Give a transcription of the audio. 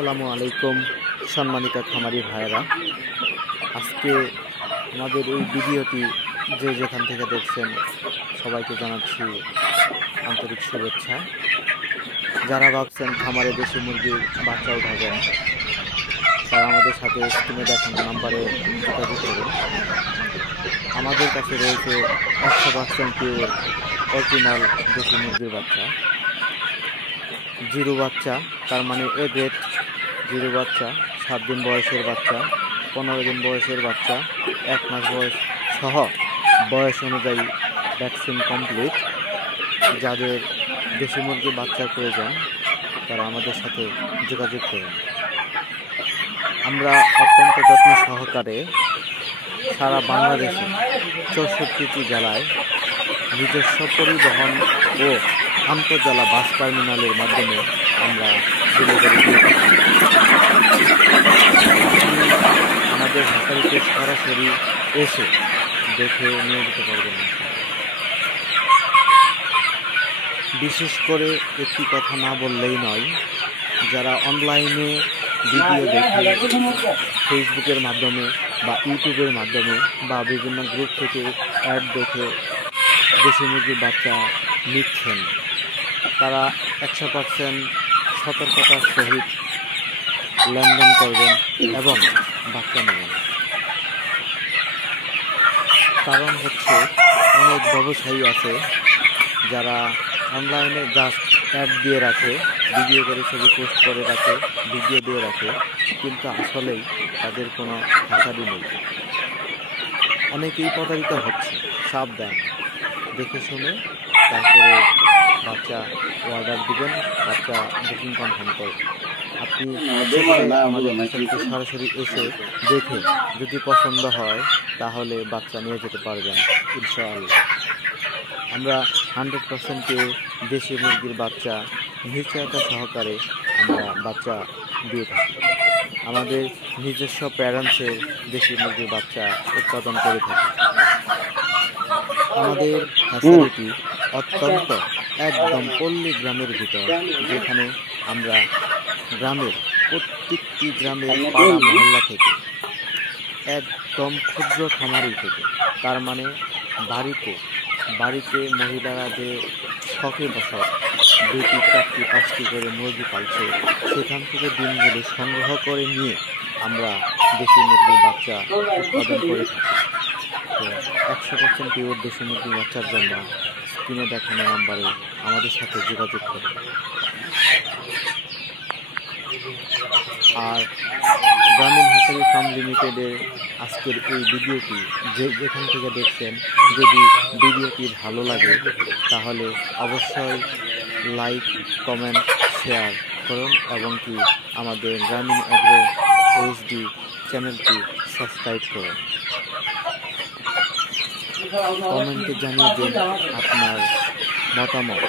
আসসালামু আলাইকুম সম্মানিত খামারি ভাইরা, আজকে আমাদের এই ভিডিওটি যে যেখান থেকে দেখছেন সবাইকে জানাচ্ছি আন্তরিক শুভেচ্ছা। যারা ভাবছেন খামারে দেশি মুরগির বাচ্চা উঠাবেন তারা আমাদের সাথে স্ক্রিনে দেখানো নাম্বারে যোগাযোগ করুন। আমাদের কাছে রয়েছে 100% পিওর অরিজিনাল দেশি মুরগির বাচ্চা, জিরো বাচ্চা, তার মানে এ গ্রেড জিরো বাচ্চা, 7 দিন বয়সের বাচ্চা, 15 দিন বয়সের বাচ্চা, 1 মাস বয়স সহ বয়স অনুযায়ী ভ্যাকসিন কমপ্লিট। যাদের দেশি মুরগির বাচ্চার প্রয়োজন তারা আমাদের সাথে যোগাযোগ করুন। আমরা অত্যন্ত যত্ন সহকারে সারা বাংলাদেশে 64টি জেলায় নিজস্ব পরিবহন ও আন্তঃজেলা বাস টার্মিনালের মাধ্যমে আমরা ডেলিভারি দিয়ে থাকি। আমাদের হাসারিতে সরাসরি এসে দেখে নিয়ে যেতে পারবেন। বিশেষ করে একটি কথা না বললেই নয়, যারা অনলাইনে ভিডিও দেখে ফেসবুকের মাধ্যমে বা ইউটিউবের মাধ্যমে বা বিভিন্ন গ্রুপ থেকে অ্যাড দেখে দেশি মুরগির বাচ্চা নিচ্ছেন, তারা 100% সতর্কতার সহিত লেনদেন করবেন এবং বাচ্চা নেবেন। কারণ হচ্ছে অনেক ব্যবসায়ী আছে যারা অনলাইনে জাস্ট অ্যাড দিয়ে রাখে, ভিডিও করে ছবি পোস্ট করে রাখে, ভিডিও দিয়ে রাখে, কিন্তু আসলেই তাদের কোনো হাসারি নেই। অনেকেই প্রতারিত হচ্ছে। সাবধান, দেখে শুনে তারপরে বাচ্চা অর্ডার দিবেন, বাচ্চা বুকিং কনফার্ম করবেন। আপনি আমাদের সরাসরি এসে দেখে যদি পছন্দ হয় তাহলে বাচ্চা নিয়ে যেতে পারবেন ইনশাআল্লাহ। আমরা 100% দেশি মুরগির বাচ্চা নিশ্চয়তা সহকারে আমরা বাচ্চা দিয়ে থাকি। আমাদের নিজস্ব প্যারেন্টসের দেশি মুরগির বাচ্চা উৎপাদন করে থাকি। আমাদের হ্যাচারিটি অত্যন্ত একদম পল্লী গ্রামের ভিতর, যেখানে আমরা গ্রামের প্রত্যেকটি গ্রামের পাড়া মহল্লা থেকে একদম ক্ষুদ্র খামারি থেকে, তার মানে বাড়িতে মহিলারা যে শখে বসত 2টি 4টি 5টি করে মুরগি পালছে, সেখান থেকে ডিমগুলো সংগ্রহ করে নিয়ে আমরা দেশি মুরগির বাচ্চা উৎপাদন করে থাকি। তো 100% পিওর দেশি মুরগির বাচ্চার জন্য স্ক্রিনে দেখানো নাম্বারে আমাদের সাথে যোগাযোগ করুন। আর গ্রামীণ হ্যাচারি ফার্ম লিমিটেডের আজকের এই ভিডিওটি যেখান থেকে দেখছেন, যদি ভিডিওটি ভালো লাগে তাহলে অবশ্যই লাইক, কমেন্ট, শেয়ার করুন এবং কি আমাদের গ্রামীণ এগ্রো এইচডি চ্যানেলটি সাবস্ক্রাইব করুন। কমেন্টে জানিয়ে দিন আপনার মতামত।